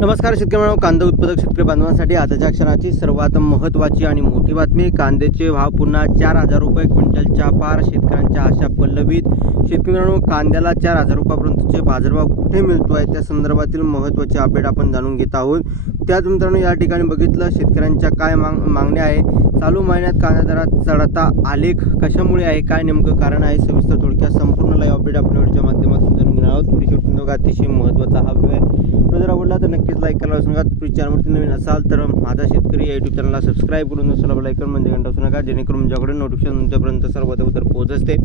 नमस्कार शेतकरी कांदे कांदा उत्पादक शेतकरी बांधवांसाठी आताच्या क्षणाची सर्वात महत्त्वाची आणि मोठी बातमी कांद्याचे भाव पुन्हा चार हजार रुपये क्विंटलच्या पार शेतकऱ्यांच्या आशा पल्लवीत. शेतकरी मित्रांनो कांद्याला चार हजार रुपयापर्यंतचे बाजारभाव कुठे मिळतो आहे त्या संदर्भातील महत्त्वाचे अपडेट आपण जाणून घेत आहोत. त्याच मित्रांनो या ठिकाणी बघितलं शेतकऱ्यांच्या काय माग मागण्या आहे चालू महिन्यात कांदा दरात चढता आलेख कशामुळे आहे? काय नेमकं कारण आहे? सविस्तर थोडक्यात संपूर्ण लाईव्ह अपडेट आपण व्हिडिओच्या माध्यमातून जाणून घेणार आहोत. पुढे शेवटून अतिशय महत्त्वाचा हा व्हिडिओ आहे. जर आवडला तर नक्कीच लाईक करायला सांगा नका. चॅनलवरती नवीन असाल तर माझा शेतकरी या यूट्यूब चॅनलला सबस्क्राईब करून दुसरा लाईक म्हणजे घंटा असू नका. जेणेकरून तुमच्याकडे नोटिफिकेशन तुमच्यापर्यंत सर्वात अगोदर पोहोच असते.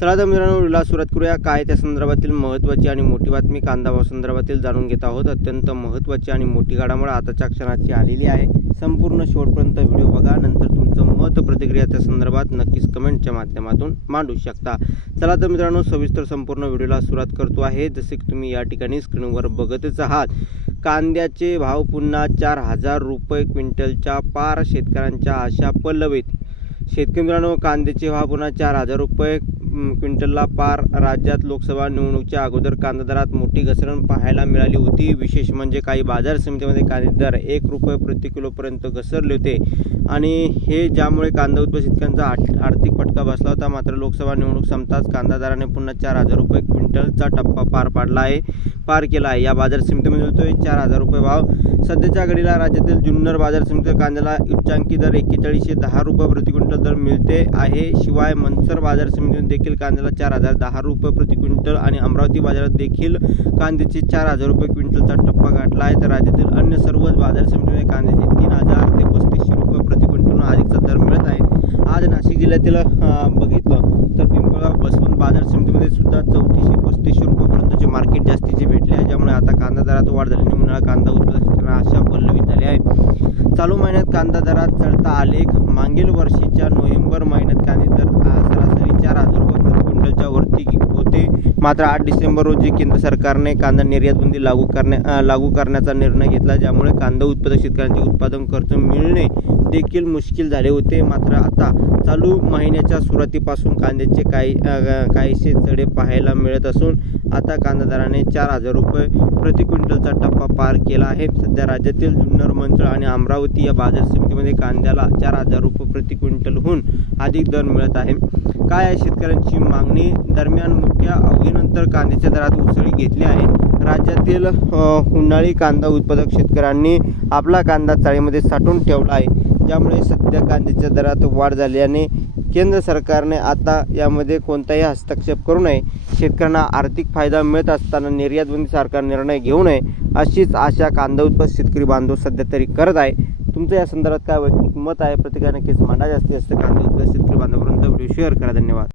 चला तर मित्रांनो व्हिडिओला सुरुवात करूया. काय त्या संदर्भातील महत्त्वाची आणि मोठी बातमी कांदा भाव संदर्भातील जाणून घेत आहोत. अत्यंत महत्त्वाची आणि मोठी घडामोड आताच्या क्षणाची आलेली आहे. संपूर्ण शेवटपर्यंत व्हिडिओ बघा. नंतर तुमचं मत प्रतिक्रिया त्या संदर्भात नक्कीच कमेंटच्या माध्यमातून मांडू शकता. चला तर मित्रांनो सविस्तर संपूर्ण व्हिडिओला सुरुवात करतो आहे. जसे की तुम्ही या ठिकाणी स्क्रीनवर बघतच आहात. कांद्याचे भाव पुन्हा चार हजार रुपये क्विंटलच्या पार. शेतकऱ्यांच्या आशा पल्लवीत. शेतकरी मित्रांनो कांद्याचे भाव पुन्हा चार हजार रुपये क्विंटलला पार राज्यात लोकसभा निवडणुकीच्या अगोदर कांदा दरात मोठी घसरण पाहायला मिळाली होती. विशेष म्हणजे काही बाजार समितीमध्ये कांदे दर एक रुपये प्रति किलोपर्यंत घसरले होते. आणि हे ज्यामुळे कांदा उत्पादक शेतकऱ्यांचा आर्थिक फटका बसला होता मात्र लोकसभा निवडणूक संपताच कांदा दराने पुन्हा चार हजार रुपये क्विंटलचा टप्पा पार पाडला आहे पार केला आहे. या बाजार समितीमध्ये होतोय चार हजार रुपये भाव. सध्याच्या घडीला राज्यातील जुन्नर बाजार समिती कांद्याला उच्चांकी दर एक्केचाळीसशे दहा रुपये प्रति क्विंटल दर मिळते आहे. शिवाय मनसर बाजार समितीमध्ये देखील कांद्याला चार हजार दहा रुपये प्रति क्विंटल आणि अमरावती बाजारात देखील कांद्याचे चार हजार रुपये क्विंटलचा टप्पा गाठला आहे. तर राज्यातील अन्य सर्वच बाजार समितीमध्ये कांद्याचे तीन हजार ते पस्तीसशे रुपये प्रति क्विंटल अधिकचा दर मिळत आहे. आज नाशिक जिल्ह्यातील बघितलं तर पिंपळगाव बसवंत बाजार समितीमध्ये सुद्धा चौतीसशे पस्तीसशे रुपये मार्केट जास्तीचे भेटले आहे ज्यामुळे आता कांदा दरात वाढ झाल्याने उन्हाळा कांदा उत्पादन अशा आशा पल्लवित झाली आहे. चालू महिन्यात कांदा दरात चढता आलेख. मागील वर्षीच्या नोव्हेंबर महिन्यात कांदे दर सरासरी चार हजार रुपये क्विंटलच्या वरती होते. मात्र आठ डिसेंबर रोजी केंद्र सरकारने कांदा निर्यात बंदी लागू करण्या लागू करण्याचा निर्णय घेतला ज्यामुळे कांदा उत्पादक शेतकऱ्यांचे उत्पादन खर्च मिळणे देखील मुश्किल झाले होते. मात्र आता चालू महिन्याच्या सुरुवातीपासून कांद्याचे काही काहीसे चढे पाहायला मिळत असून आता कांदा दराने चार हजार रुपये प्रति क्विंटलचा टप्पा पार केला आहे. सध्या राज्यातील जुन्नर मंचळ आणि अमरावती या बाजार समितीमध्ये कांद्याला चार हजार रुपये प्रति क्विंटलहून अधिक दर मिळत आहे. काय आहे शेतकऱ्यांची मागणी? दरम्यान मोठ्या अवधीनंतर कांद्याच्या दरात उसळी घेतली आहे. राज्यातील उन्हाळी कांदा उत्पादक शेतकऱ्यांनी आपला कांदा चाळीमध्ये साठवून ठेवला आहे. ज्यामुळे सध्या कांद्याच्या दरात वाढ झाल्याने केंद्र सरकारने आता यामध्ये कोणताही हस्तक्षेप करू नये. शेतकऱ्यांना आर्थिक फायदा मिळत असताना निर्यातबंदीसारखा निर्णय घेऊ नये अशीच आशा कांदा उत्पादक शेतकरी बांधव सध्या तरी करत आहे. तुमचं या संदर्भात काय वैयक्तिक मत आहे? प्रत्येकाने नक्कीच मांडा. जास्तीत जास्त कांदा उत्पादक शेतकरी बांधवापर्यंत व्हिडिओ शेअर करा. धन्यवाद.